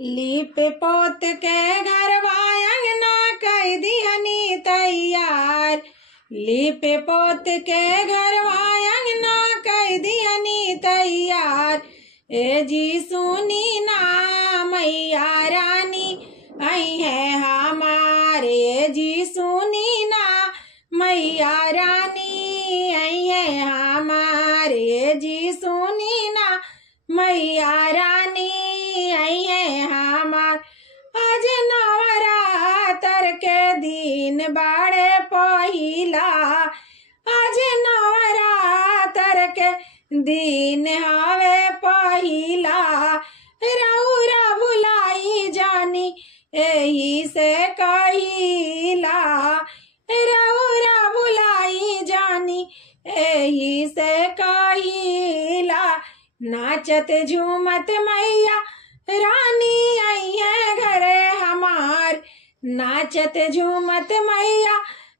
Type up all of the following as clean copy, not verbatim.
लीप पोत के घरवा अंगना कई दिहनी तैयार। लीप पोत के घरवा अंगना कई दिहनी तैयार। ए जी सुनी ना मैया रानी आई है हमारे। जी सुनी ना मैया रानी आई है हमारे। जी सुनी ना मैया रानी आई है हमार। आज नवरात्र के दिन बड़े पहिला। आज नवरात्र के दिन हवे पहिला। रउरा भुलाई जानी एही से कहिला। रउरा भुलाई जानी एही से कहिला। नाचत झूमत मैया रानी आई है घरे हमार। नाचत झूमत मैया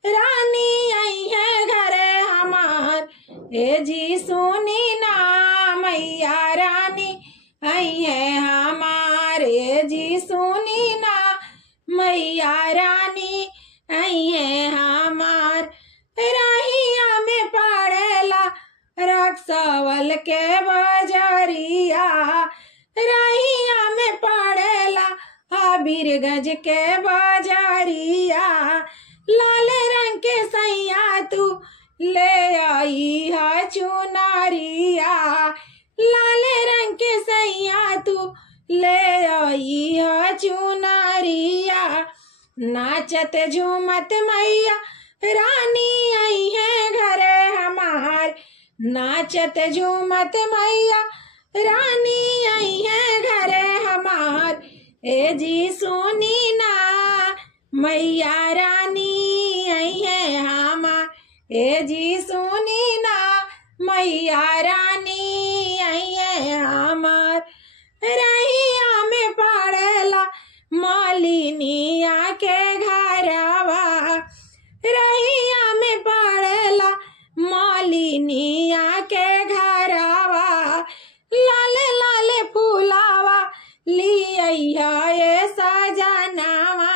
रानी आई है घरे हमार। ए जी सुनी ना मैया रानी आई है हमार। ए जी सुनी ना मैया रानी आई है हमार। राहिया में पड़ेला रक्सवल के बजरिया। राहिया में पड़ेला बीरगंज के बजरिया। लाल रंग के सैया तू ले आई है चुनरिया। लाल रंग के सैया तू ले आई है चुनरिया। नाचत झूमत मैया रानी आई है घरे हमार। नाचत झूमत मैया रानी आई है घरे हमार। ए जी सुनी ना मैया रानी आई है हमार। ए जी सुनी ना मैया रानी आई है हमार। रहिया में पड़ेला मालिनिया के घरवा। रहिया में पड़ेला मालिनिया के घरवा। लाले लाले फूलावा लिया ये सजनावा।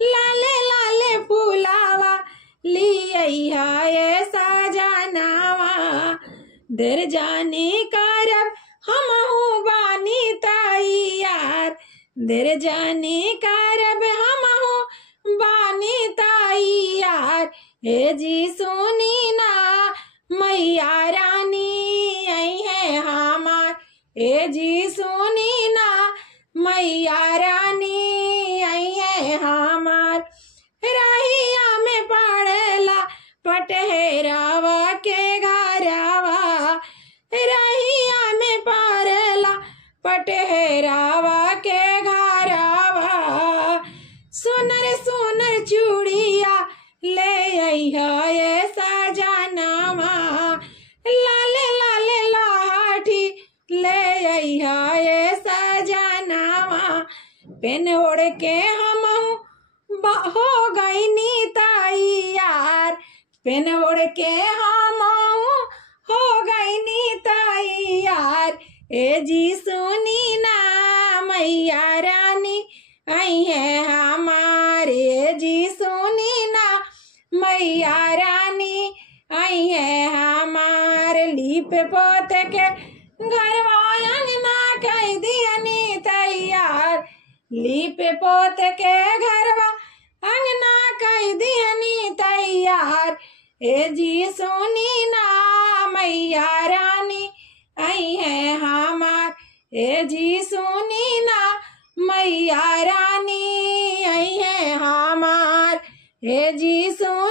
लाले लाले फूलावा लिया ये सजनावा। दर जाने करब हमहू बानी तैयार। दर जाने करब हमहू बानी तैयार। ए जी सुनी ना मैया रानी आई है हमार। ए जी सुनी ना मैया रानी आई है हमार। राहिया में पड़ेला पटहेरावा के घरवा। राहिया में पड़ेला पटहेरावा के घरवा। सुनर सुनर चूड़िया ले आई है ये सजनावा। लाले लाले लाठी ले आई है ये सजनावा। पेन ओढ़ के हम हो गई नी तैयार। पेन ओढ़ के हम हो गई नी तैयार। ए जी सुनी ना मैया रानी आई है हमारे। जी सुनी ना मैया रानी आई है हमार। लीप पोत के घरवा अंगना कई दिहनी तैयार। लीप पोत के घरवा अंगना कई दिहनी तैयार। ए जी सुनी ना मैया रानी आई है हमार। ए जी सुनी ना मैया रानी आई है हमार। ए जी सुनी